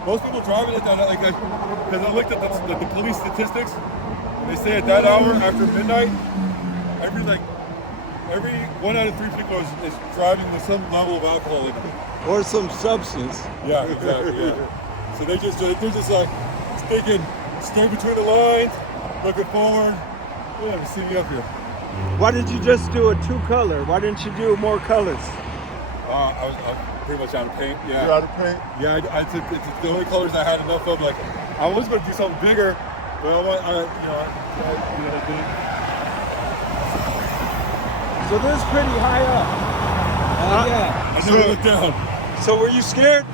Most people driving at that, because I looked at the police statistics, and they say at that hour after midnight, every 1 out of 3 people is driving with some level of alcohol in them. Or some substance. Yeah, exactly. Yeah. So they're just like thinking straight between the lines, looking forward. Yeah, see me up here. Why did you just do a 2-color? Why didn't you do more colors? I was pretty much out of paint. Yeah. You're out of paint? Yeah, I took it's the only colors I had enough of. Like, I was going to do something bigger, but So this is pretty high up. I never looked down. So were you scared?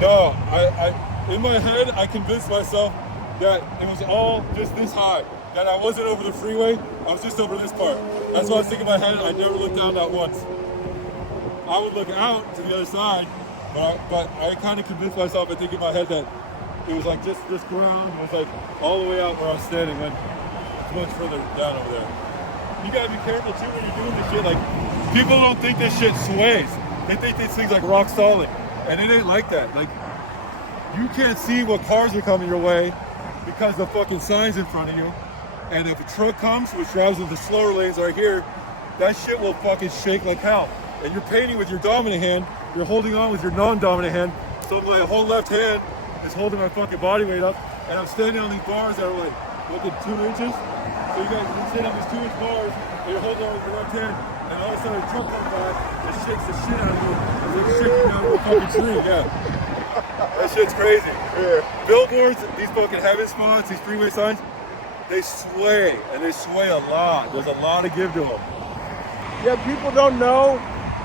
No, I in my head, I convinced myself that it was all just this high, that I wasn't over the freeway, I was just over this part. That's what I was thinking in my head. I never looked down not once. I would look out to the other side, but I kind of convinced myself, I think in my head, that it was like just this ground was like all the way out where I was standing, when it's much further down over there. You gotta be careful too when you're doing this shit. Like, people don't think this shit sways. They think this thing's like rock solid, and it ain't like that. Like, you can't see what cars are coming your way because the fucking sign's in front of you. And if a truck comes, which drives in the slower lanes right here, that shit will fucking shake like hell. And you're painting with your dominant hand, you're holding on with your non-dominant hand. So my whole left hand is holding my fucking body weight up, and I'm standing on these bars that are like, looking 2 inches. So you're standing on these 2-inch bars, and you're holding on with your left hand, and all of a sudden a truck comes by and shakes the shit out of you. It's like shaking down a fucking tree, yeah. That shit's crazy. Yeah. Billboards, these fucking heaven spots, these freeway signs, they sway, and they sway a lot. There's a lot of give to them. Yeah, people don't know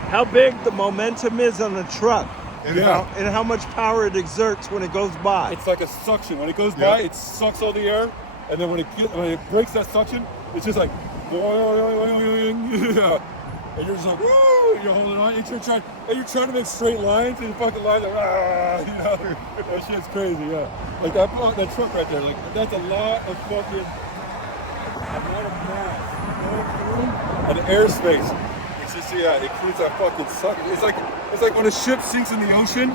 how big the momentum is on a truck and how much power it exerts when it goes by. It's like a suction. When it goes by, it sucks all the air, and then when it breaks that suction, it's just like boing, yeah. And you're just like, woo, you're holding on, and you're trying to make straight lines, and the fucking lines are, that shit's crazy, yeah. Like that truck right there, like that's a lot of mass going through, and airspace. It's just, yeah, it creates that fucking suck. It's like when a ship sinks in the ocean,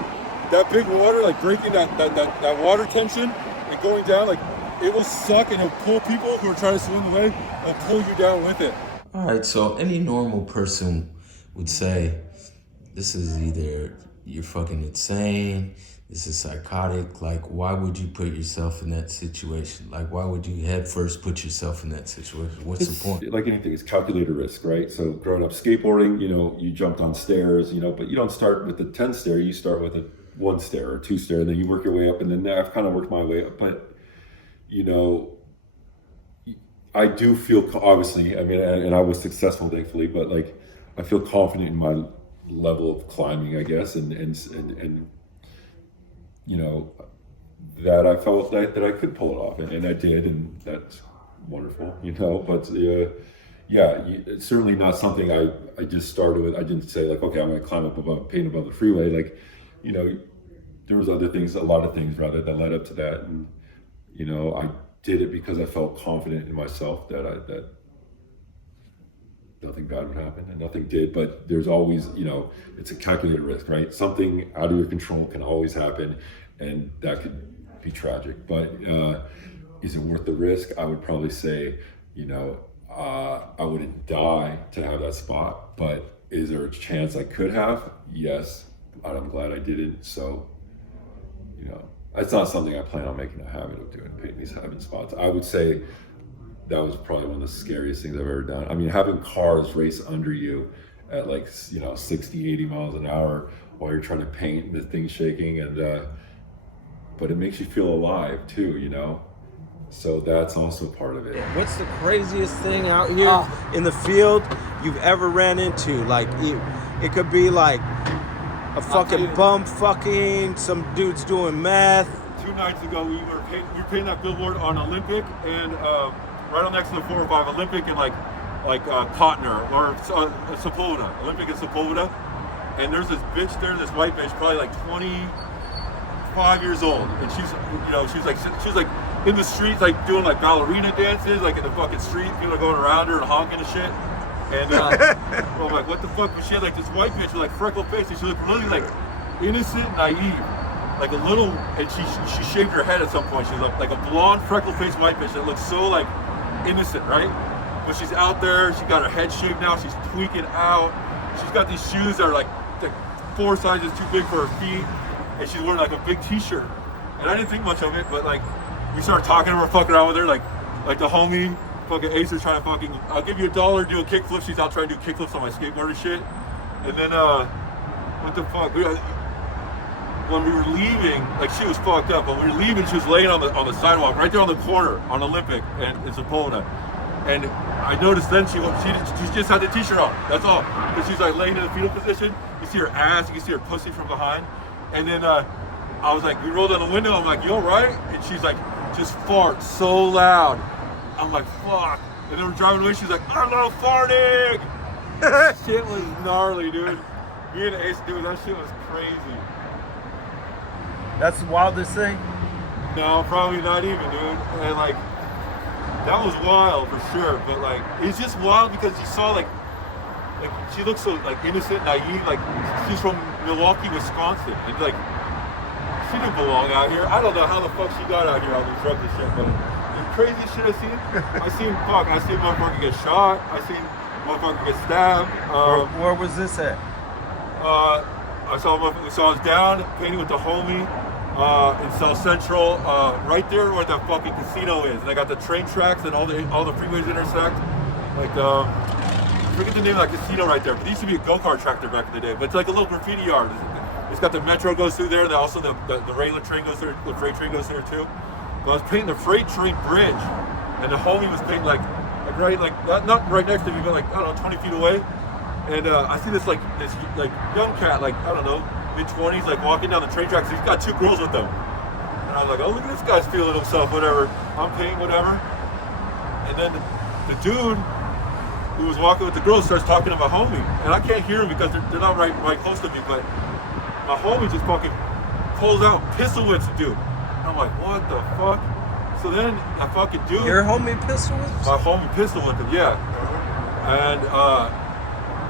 that big water, like breaking that water tension and going down, like it will suck and it'll pull people who are trying to swim away and pull you down with it. All right, so any normal person would say, this is either you're fucking insane, this is psychotic. Like, why would you put yourself in that situation? Like, why would you head first put yourself in that situation? What's the point? Like anything, it's calculated risk, right? So growing up skateboarding, you jumped on stairs, but you don't start with the 10 stair, you start with a 1 stair or 2 stair, and then you work your way up, and then I've kind of worked my way up. But, I do feel, obviously, I mean, and I was successful, thankfully, but like, I feel confident in my level of climbing, I guess, and that I felt that I could pull it off, and I did, and that's wonderful, but it's certainly not something I just started with. I didn't say like, okay, I'm going to climb up paint above the freeway. Like, there was a lot of things rather that led up to that, and I did it because I felt confident in myself that nothing bad would happen, and nothing did. But there's always, it's a calculated risk, right? Something out of your control can always happen, and that could be tragic. But is it worth the risk? I would probably say, I wouldn't die to have that spot, but is there a chance I could have? Yes, I'm glad I didn't. So, it's not something I plan on making a habit of doing, painting these heaven spots. I would say that was probably one of the scariest things I've ever done. I mean, having cars race under you at like, 60, 80 miles an hour while you're trying to paint, the thing's shaking, and but it makes you feel alive too, So that's also part of it. What's the craziest thing out here in the field you've ever ran into? Like, it could be like a fucking bum fucking, some dude's doing meth. 2 nights ago, we were painting that billboard on Olympic, and right on next to the 405 Olympic, and like Cotner or Sepulveda, Olympic and Sepulveda. And there's this bitch there, this white bitch, probably like 25 years old, and she's like in the streets, like doing like ballerina dances, like in the fucking street, people are going around her and honking and shit. And I'm like, what the fuck? But she had like this white bitch with like freckled face, and she looked really like innocent and naive, like a little. And she shaved her head at some point. She's like a blonde, freckled faced white bitch that looks so like innocent, right? But she's out there. She got her head shaved now. She's tweaking out. She's got these shoes that are like 4 sizes too big for her feet, and she's wearing like a big T-shirt. And I didn't think much of it, but like we started talking to her, fucking around with her, like the homie. Fucking Ace is trying to I'll give you $1, do a kickflip. She's out trying to do kickflips on my skateboard and shit. And then, what the fuck? When we were leaving, like she was fucked up. When we were leaving, she was laying on the sidewalk right there on the corner on Olympic and it's Sepulveda. And I noticed then she just had the T-shirt on. That's all. But she's like laying in the fetal position. You see her ass, you can see her pussy from behind. And then I was like, we rolled down the window. I'm like, you all right? And she's like, just fart so loud. I'm like, fuck. And then we're driving away, she's like, I'm not farting! Shit was gnarly, dude. Me and Ace, dude, that shit was crazy. That's the wildest thing? No, probably not even, dude. And like, that was wild for sure, but like, it's just wild because you saw like she looks so like innocent, naive, like she's from Milwaukee, Wisconsin. And like, she didn't belong out here. I don't know how the fuck she got out here, all these drugs and shit, but crazy shit I seen motherfucker get shot. I seen motherfucker get stabbed. Where was this at? I saw us down painting with the homie in South Central, right there where the fucking casino is. And I got the train tracks and all the freeways intersect. Like I forget the name of that casino right there, but there used to be a go-kart track there back in the day. But it's like a little graffiti yard. It's got the metro goes through there, and then also the regular train goes through. The freight train goes through too. I was painting the freight train bridge, and the homie was painting like right, like not right next to me, but like I don't know, 20 feet away. And I see this young cat, like I don't know, mid-20s, like walking down the train tracks. He's got 2 girls with him, and I'm like, oh, look at this guy's feeling himself, whatever. I'm painting whatever, and then the dude who was walking with the girl starts talking to my homie, and I can't hear him because they're not right close to me, but my homie just fucking pulls out pistol whips the dude. And I'm like, what the fuck? So then I fucking dude. Your homie pistol whips? My homie pistol whipped him, yeah. And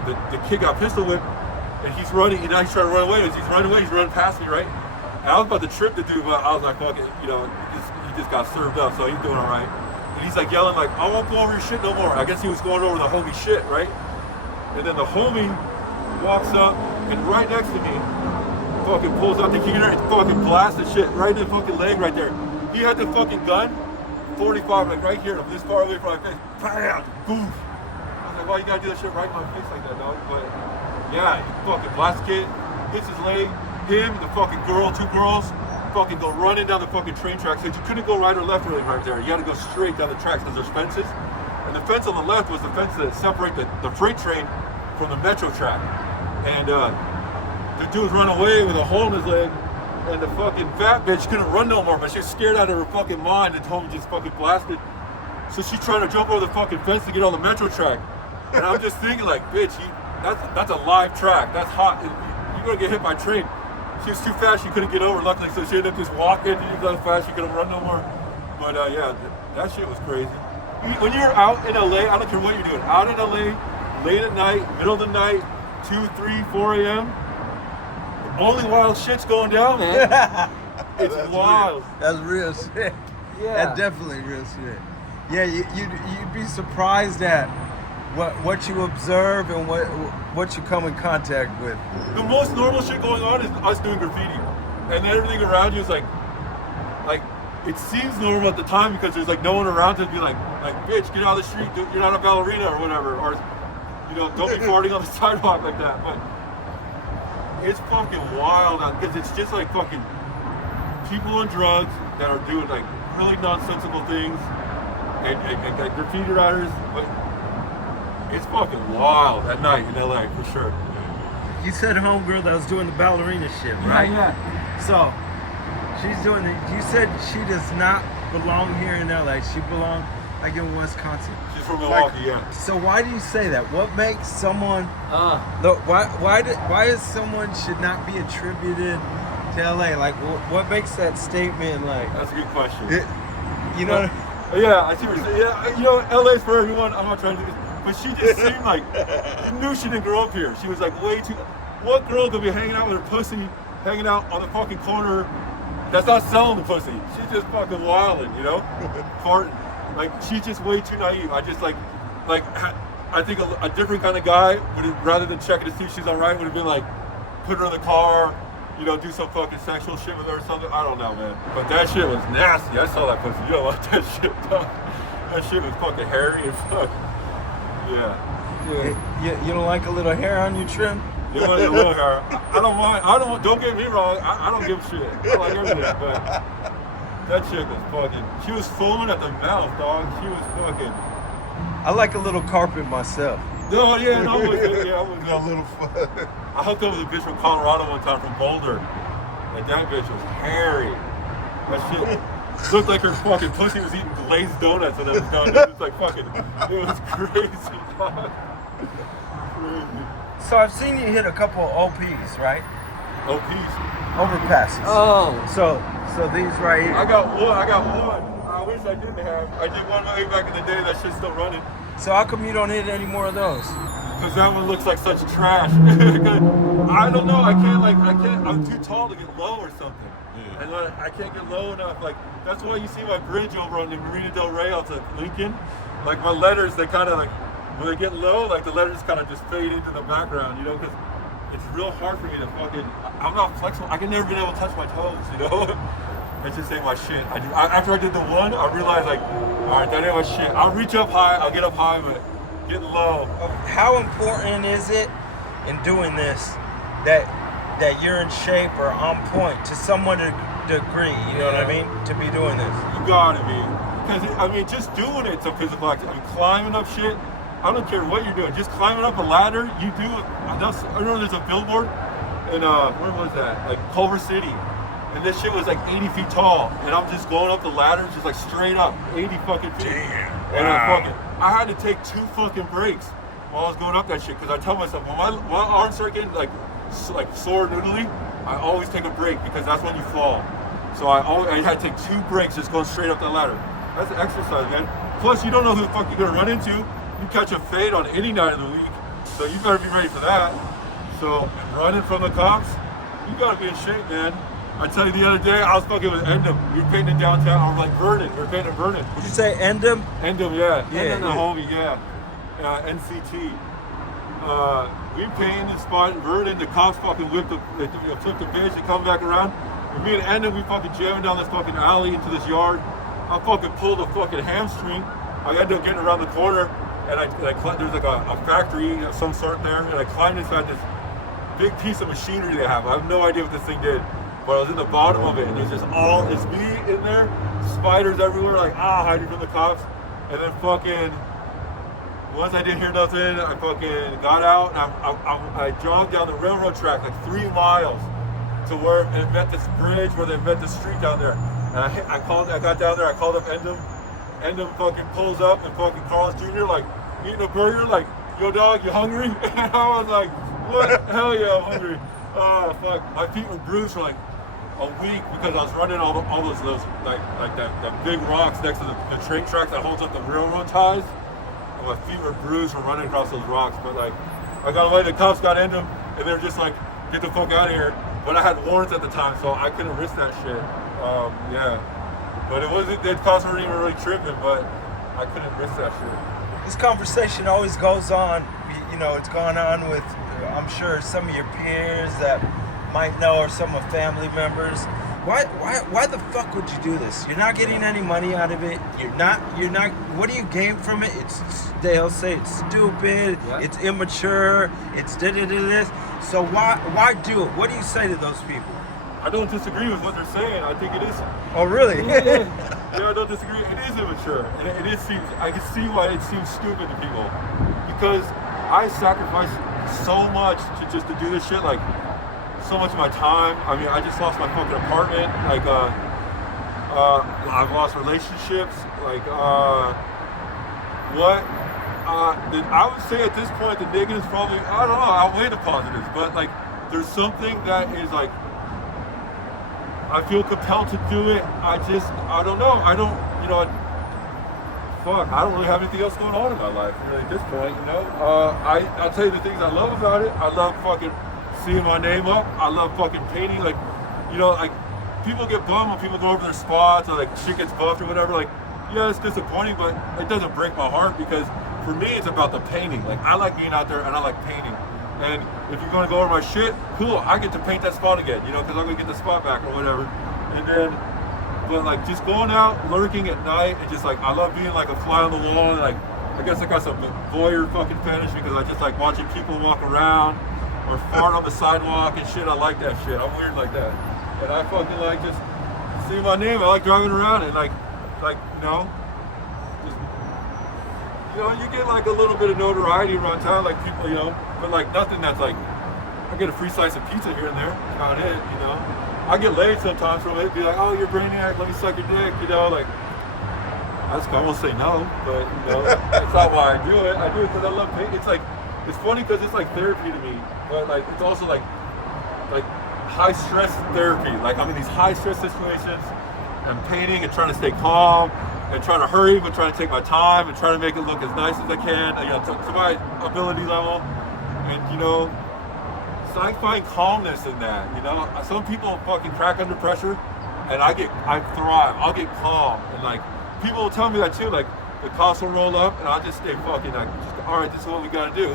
the kid got pistol whipped, and he's running, and now he's trying to run away. As he's running away, he's running past me, right? And I was about to trip the dude, but I was like, fuck it, you know, he just got served up, so he's doing all right. And he's like yelling like, I won't go over your shit no more. I guess he was going over the homie shit, right? And then the homie walks up, and right next to me, fucking pulls out the heater and fucking blasts the shit right in the fucking leg right there. He had the fucking gun, 45, like right here, this far away from my face. Bam! Goof! I was like, why you gotta do that shit right in my face like that, dog? But yeah, he fucking blasts the kid, hits his leg, him, the fucking girl, two girls, fucking go running down the fucking train tracks. So you couldn't go right or left really right there. You had to go straight down the tracks because there's fences. And the fence on the left was the fence that separate the freight train from the metro track. And the dude was running away with a hole in his leg, and the fucking fat bitch couldn't run no more, but she was scared out of her fucking mind, and homie just fucking blasted. So she's trying to jump over the fucking fence to get on the metro track. And I'm just thinking like, bitch, that's a live track. That's hot. You're gonna get hit by a train. She was too fast, she couldn't get over, luckily, so she ended up just walking. She was so fast, she couldn't run no more. But yeah, that shit was crazy. When you're out in LA, I don't care what you're doing, out in LA, late at night, middle of the night, 2, 3, 4 a.m., only wild shit's going down, man. It's wild. That's real shit. Yeah. That's definitely real shit. Yeah, you'd be surprised at what you observe and what you come in contact with. The most normal shit going on is us doing graffiti, and then everything around you is like it seems normal at the time because there's like no one around to be like bitch, get out of the street, you're not a ballerina or whatever, or you know, don't be farting on the sidewalk like that. But it's fucking wild because it's just like fucking people on drugs that are doing like really nonsensical things, and like graffiti writers. But it's fucking wild at night in LA for sure. You said homegirl that was doing the ballerina shit, right? Yeah. So she's doing it. You said she does not belong here in LA. She belongs like in Wisconsin. She's from Milwaukee, yeah. So why do you say that? What makes someone? Why is someone should not be attributed to LA? Like what makes that statement like? That's a good question. You know? Yeah, I see what you're saying. Yeah, you know, LA's for everyone. I'm not trying to do this. But she just seemed like, you knew she didn't grow up here. She was like way too, what girl could be hanging out with her pussy, hanging out on the fucking corner that's not selling the pussy? She's just fucking wilding, you know? Like, she's just way too naive. I just like, I think a different kind of guy would have, rather than checking to see if she's all right, would have been like, put her in the car, you know, do some fucking sexual shit with her or something. I don't know, man. But that shit was nasty. I saw that pussy. You don't want that shit, dog. That shit was fucking hairy and fuck. Yeah. You don't like a little hair on your trim? You want a little hair? I don't mind. Don't get me wrong. I don't give a shit. I like everything, but that chick was fucking. She was foaming at the mouth, dog. She was fucking. I like a little carpet myself. No, yeah, no, I was A little fun. I hooked up with a bitch from Colorado one time from Boulder, and that bitch was hairy. That shit. Looked like her fucking pussy was eating glazed donuts and it was done. It was like fucking, it was crazy. Crazy. So I've seen you hit a couple of OPs, right? OPs. Overpasses. Oh. So these right here. I got one. I wish I didn't have. I did one way back in the day. That shit's still running. So how come you don't hit any more of those? Because that one looks like such trash. I don't know. I can't. I'm too tall to get low or something. Yeah. And I can't get low enough. Like, that's why you see my bridge over on the Marina Del Rey out to Lincoln. Like, my letters, they kind of like, when they get low, like the letters kind of just fade into the background, you know, because it's real hard for me to fucking, I'm not flexible. I can never be able to touch my toes, you know? That just ain't my shit. After I did the one, I realized like, all right, that ain't my shit. I'll reach up high, I'll get up high, but getting low. How important is it in doing this that you're in shape or on point to some degree, you know what I mean, to be doing this? You gotta be. Because, I mean, just doing it's a physical activity. Climbing up shit, I don't care what you're doing. Just climbing up a ladder, you do it. I know there's a billboard in, where was that? Like Culver City. And this shit was like 80 feet tall. And I'm just going up the ladder, just like straight up, 80 fucking feet. Damn. And Wow. I had to take 2 fucking breaks while I was going up that shit, because I tell myself, when my arms start getting like sore noodly, I always take a break, because that's when you fall. So I had to take 2 breaks just going straight up that ladder. That's an exercise, man. Plus, you don't know who the fuck you're gonna run into. You catch a fade on any night of the week, so you better be ready for that. So, running from the cops, you gotta be in shape, man. I tell you, the other day, I was fucking with Endem. We were painting downtown. I was like, Vernon. We were painting Vernon. Did you say Endem? Endem, yeah. Yeah, Endem, the homie, yeah. NCT. We painted the spot in Vernon. The cops fucking flipped the bitch. They come back around. And me and Endem, we fucking jamming down this fucking alley into this yard. I fucking pulled a fucking hamstring. I ended up getting around the corner, and there's like a factory of some sort there, and I climbed inside this big piece of machinery they have. I have no idea what this thing did, but I was in the bottom of it, and there's just it's me in there, spiders everywhere, like hiding from the cops. And then fucking once I didn't hear nothing, I fucking got out, and I jogged down the railroad track like 3 miles to where it met this bridge where they met the street down there. And I got down there, I called up Endem. Endem fucking pulls up, and fucking Carlos Jr. like eating a burger, like, yo dog, you hungry? And I was like, what? Hell yeah, I'm hungry. Oh fuck, my feet were bruised for like a week because I was running all those like that big rocks next to the train tracks that holds up the railroad ties. And my feet were bruised from running across those rocks. But like, I got away, the cops got Endem, and they were just like, get the fuck out of here. But I had warrants at the time, so I couldn't risk that shit. Yeah. But the cops weren't even really tripping, but I couldn't risk that shit. This conversation always goes on. You know, it's gone on with, I'm sure, some of your peers that might know, or some of family members. Why the fuck would you do this? You're not getting any money out of it. You're not. What do you gain from it? They'll say it's stupid. Yeah. It's immature. It's this. So why do it? What do you say to those people? I don't disagree with what they're saying. I think it is. Oh, really? Yeah, I don't disagree. It is immature, and I can see why it seems stupid to people, because I sacrifice so much to do this shit. Like, so much of my time. I mean, I just lost my fucking apartment. Like, I've lost relationships. Like, I would say at this point the negatives probably, I don't know, outweigh the positives. But like, there's something that is like, I feel compelled to do it. I don't know. I don't really have anything else going on in my life really at this point, you know. I'll tell you the things I love about it. I love fucking seeing my name up. I love fucking painting. Like, you know, like, people get bummed when people go over their spots, or like shit gets buffed or whatever. Like, yeah, it's disappointing, but it doesn't break my heart, because for me it's about the painting. Like, I like being out there and I like painting. And if you're gonna go over my shit, cool, I get to paint that spot again, you know, because I'm gonna get the spot back or whatever. And then, but like, just going out, lurking at night, and just like, I love being like a fly on the wall. And like, I guess I got some voyeur fucking fetish, because I just like watching people walk around or fart on the sidewalk and shit. I like that shit. I'm weird like that. And I fucking like just see my name. I like driving around and like, you know, just, you know, you get like a little bit of notoriety around town, like people, you know, but like nothing that's like, I get a free slice of pizza here and there, about it, you know. I get laid sometimes from it, be like, oh, you're Brainiac, let me suck your dick, you know, like, I won't say no, but you know, that's not why I do it. I do it because I love painting. It's like, it's funny because it's like therapy to me, but like, it's also like high stress therapy. Like, I'm in these high stress situations, I'm painting and trying to stay calm, and trying to hurry, but trying to take my time and trying to make it look as nice as I can, you know, to my ability level. And you know, so I find calmness in that. You know, some people fucking crack under pressure, and I thrive. I'll get calm, and like, people will tell me that too. Like, the cops will roll up, and I'll just stay fucking like, all right, this is what we gotta do,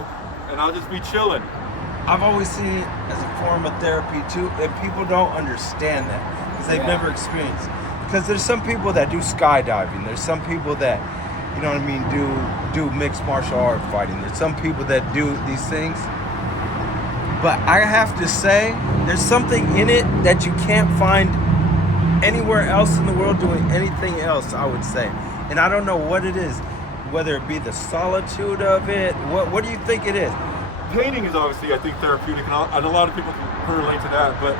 and I'll just be chilling. I've always seen it as a form of therapy too, and people don't understand that because they've never experienced it. Because there's some people that do skydiving. There's some people that, you know what I mean, do mixed martial art fighting. There's some people that do these things. But I have to say, there's something in it that you can't find anywhere else in the world doing anything else, I would say. And I don't know what it is, whether it be the solitude of it. What do you think it is? Painting is obviously, I think, therapeutic, and a lot of people can relate to that. But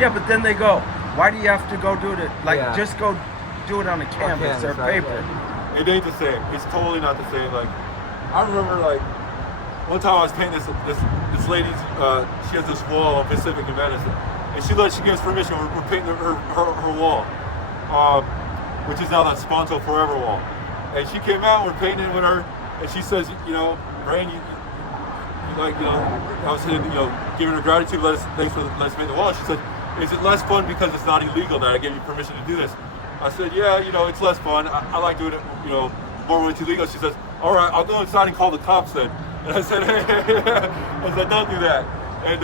yeah, but then they go, why do you have to go do it? Like, just go do it on a canvas or paper. It ain't the same. It's totally not the same. Like, I remember like one time I was painting this lady's. She has this wall on Pacific in Venice, and she gives permission. We're painting her wall, which is now that Sponso Forever wall. And she came out. We're painting it with her, and she says, you know, Brain, you like, you know, I was saying, you know, giving her gratitude. Thanks for letting us paint the wall. She said, is it less fun because it's not illegal that I gave you permission to do this? I said, yeah, you know, it's less fun. I like doing it, you know, more when it's illegal. She says, all right, I'll go inside and call the cops then. And I said, hey, I said, don't do that. And,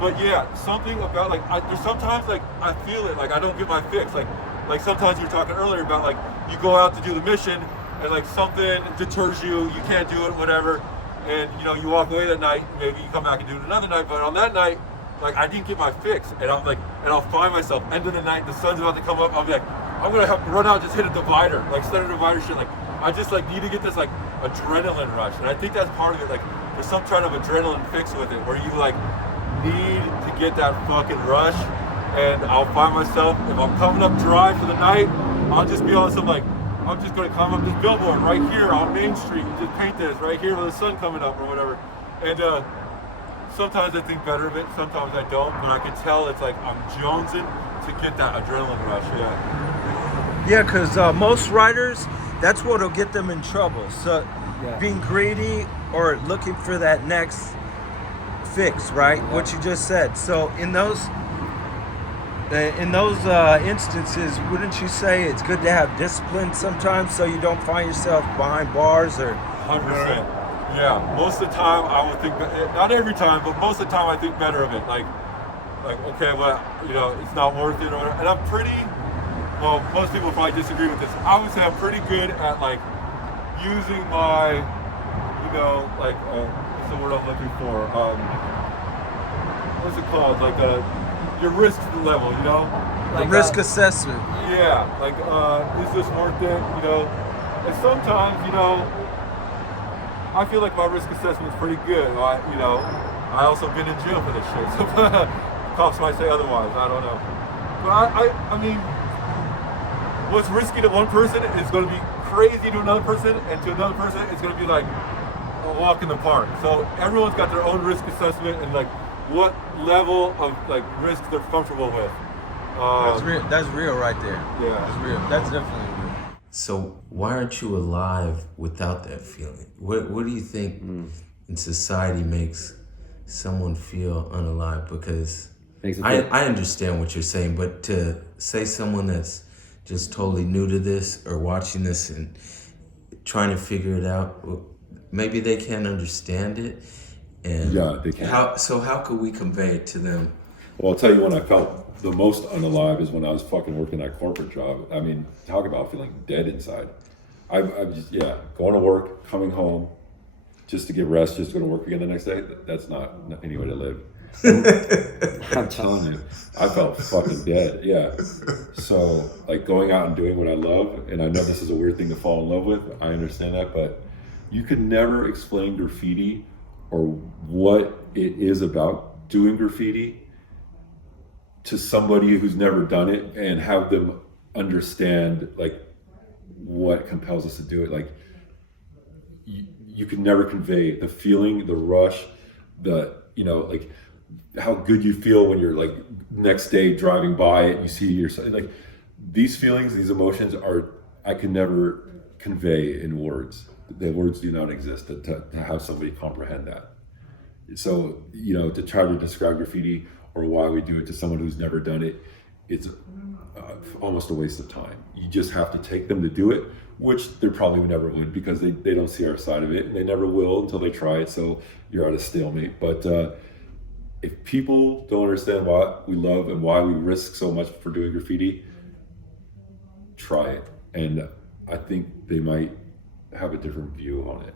but yeah, something about like, there's sometimes like, I feel it, like I don't get my fix. Like sometimes you were talking earlier about like, you go out to do the mission and like something deters you, you can't do it, whatever. And you know, you walk away that night, maybe you come back and do it another night, but on that night, like I didn't get my fix. And I'm like, and I'll find myself, end of the night, the sun's about to come up, I'll be like, I'm gonna have to run out, just hit a divider, like center divider shit. Like I just like need to get this like adrenaline rush, and I think that's part of it. Like there's some kind of adrenaline fix with it, where you like need to get that fucking rush. And I'll find myself, if I'm coming up dry for the night, I'll just be on some like, I'm just gonna climb up this billboard right here on Main Street and just paint this right here with the sun coming up or whatever. And sometimes I think better of it, sometimes I don't, but I can tell it's like I'm jonesing to get that adrenaline rush. Yeah, because most writers, that's what'll get them in trouble. So being greedy or looking for that next fix, right? Yeah. What you just said. So in those instances, wouldn't you say it's good to have discipline sometimes so you don't find yourself behind bars or? 100%. Yeah, most of the time I would think, not every time, but most of the time I think better of it. Like okay, well, you know, it's not worth it or whatever. And I'm pretty, well, most people probably disagree with this. I would say I'm pretty good at like using my, you know, like, what's the word I'm looking for? What's it called? Like your risk level, you know? Like risk assessment. Yeah, like, is this worth it, you know? And sometimes, you know, I feel like my risk assessment's pretty good. I also been in jail for this shit, so cops might say otherwise, I don't know. But I mean, what's risky to one person is going to be crazy to another person, and to another person it's going to be like a walk in the park. So everyone's got their own risk assessment and like what level of like risk they're comfortable with. That's real right there. Yeah. That's real. That's definitely real. So why aren't you alive without that feeling? What do you think in society makes someone feel unalive? Because I understand what you're saying, but to say someone that's just totally new to this or watching this and trying to figure it out, maybe they can't understand it. And yeah, they can't. How could we convey it to them? Well, I'll tell you when I felt the most unalive is when I was fucking working that corporate job. I mean, talk about feeling dead inside. I'm just, going to work, coming home, just to get rest, just to go to work again the next day. That's not any way to live. I'm telling you, I felt fucking dead. Yeah. So, like going out and doing what I love, and I know this is a weird thing to fall in love with. I understand that, but you could never explain graffiti or what it is about doing graffiti to somebody who's never done it and have them understand like what compels us to do it. Like you can never convey the feeling, the rush, like how good you feel when you're like next day driving by it, you see yourself. Like these feelings, these emotions I can never convey in words. The words do not exist to have somebody comprehend that. So, to try to describe graffiti or why we do it to someone who's never done it, it's almost a waste of time. You just have to take them to do it, which they probably never would because they don't see our side of it and they never will until they try it. So you're at a stalemate. But if people don't understand what we love and why we risk so much for doing graffiti, try it. And I think they might have a different view on it.